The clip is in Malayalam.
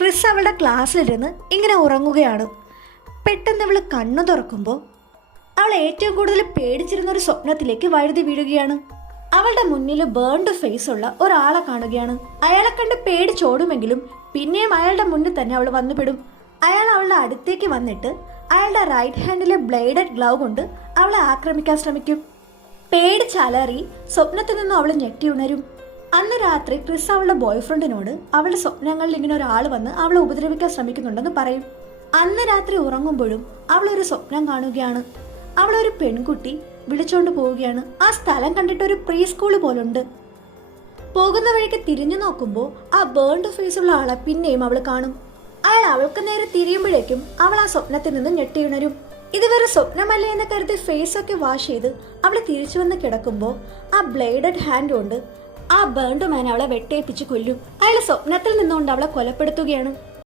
ക്രിസ് അവളുടെ ക്ലാസ്സിലിരുന്ന് ഇങ്ങനെ ഉറങ്ങുകയാണ്. പെട്ടെന്ന് അവൾ കണ്ണു തുറക്കുമ്പോൾ അവൾ ഏറ്റവും കൂടുതൽ പേടിച്ചിരുന്ന ഒരു സ്വപ്നത്തിലേക്ക് വഴുതി വീഴുകയാണ്. അവളുടെ മുന്നിൽ ബേൺഡ് ഫേസ് ഉള്ള ഒരാളെ കാണുകയാണ്. അയാളെ കണ്ട് പേടിച്ചോടുമെങ്കിലും പിന്നെയും അയാളുടെ മുന്നിൽ തന്നെ അവൾ വന്നുപെടും. അയാൾ അവളുടെ അടുത്തേക്ക് വന്നിട്ട് അയാളുടെ റൈറ്റ് ഹാൻഡിലെ ബ്ലേഡഡ് ഗ്ലൗ കൊണ്ട് അവളെ ആക്രമിക്കാൻ ശ്രമിക്കും. പേടിച്ചലറി സ്വപ്നത്തിൽ നിന്നും അവൾ ഞെട്ടി ഉണരും. അന്ന് രാത്രി ക്രിസ് അവളുടെ ബോയ്ഫ്രണ്ടിനോട് അവളുടെ സ്വപ്നങ്ങളിൽ ഇങ്ങനെ ഒരാൾ വന്ന് അവളെ ഉപദ്രവിക്കാൻ ശ്രമിക്കുന്നുണ്ടെന്ന് പറയും. അന്ന് രാത്രി ഉറങ്ങുമ്പോഴും അവൾ ഒരു സ്വപ്നം കാണുകയാണ്. അവളൊരു പെൺകുട്ടി വിളിച്ചോണ്ട് പോവുകയാണ്. ആ സ്ഥലം കണ്ടിട്ട് ഒരു പ്രീ സ്കൂള് പോലുണ്ട്. പോകുന്ന വഴിക്ക് തിരിഞ്ഞു നോക്കുമ്പോൾ ആ ബേൺഡ് ഫേസ് ഉള്ള ആളെ പിന്നെയും അവൾ കാണും. അയാൾ അവൾക്ക് നേരെ തിരിയുമ്പോഴേക്കും അവൾ ആ സ്വപ്നത്തിൽ നിന്ന് ഞെട്ടിയുണരും. ഇതുവരെ സ്വപ്നമല്ലേ എന്ന് കരുതി ഫേസ് ഒക്കെ വാഷ് ചെയ്ത് അവൾ തിരിച്ചു വന്ന് കിടക്കുമ്പോൾ ആ ബ്ലേഡഡ് ഹാൻഡ് കൊണ്ട് ആ ബേൺഡ് മാൻ അവളെ വെട്ടേപ്പിച്ച് കൊല്ലും. അയാൾ സ്വപ്നത്തിൽ നിന്നുകൊണ്ട് അവളെ കൊലപ്പെടുത്തുകയാണ്.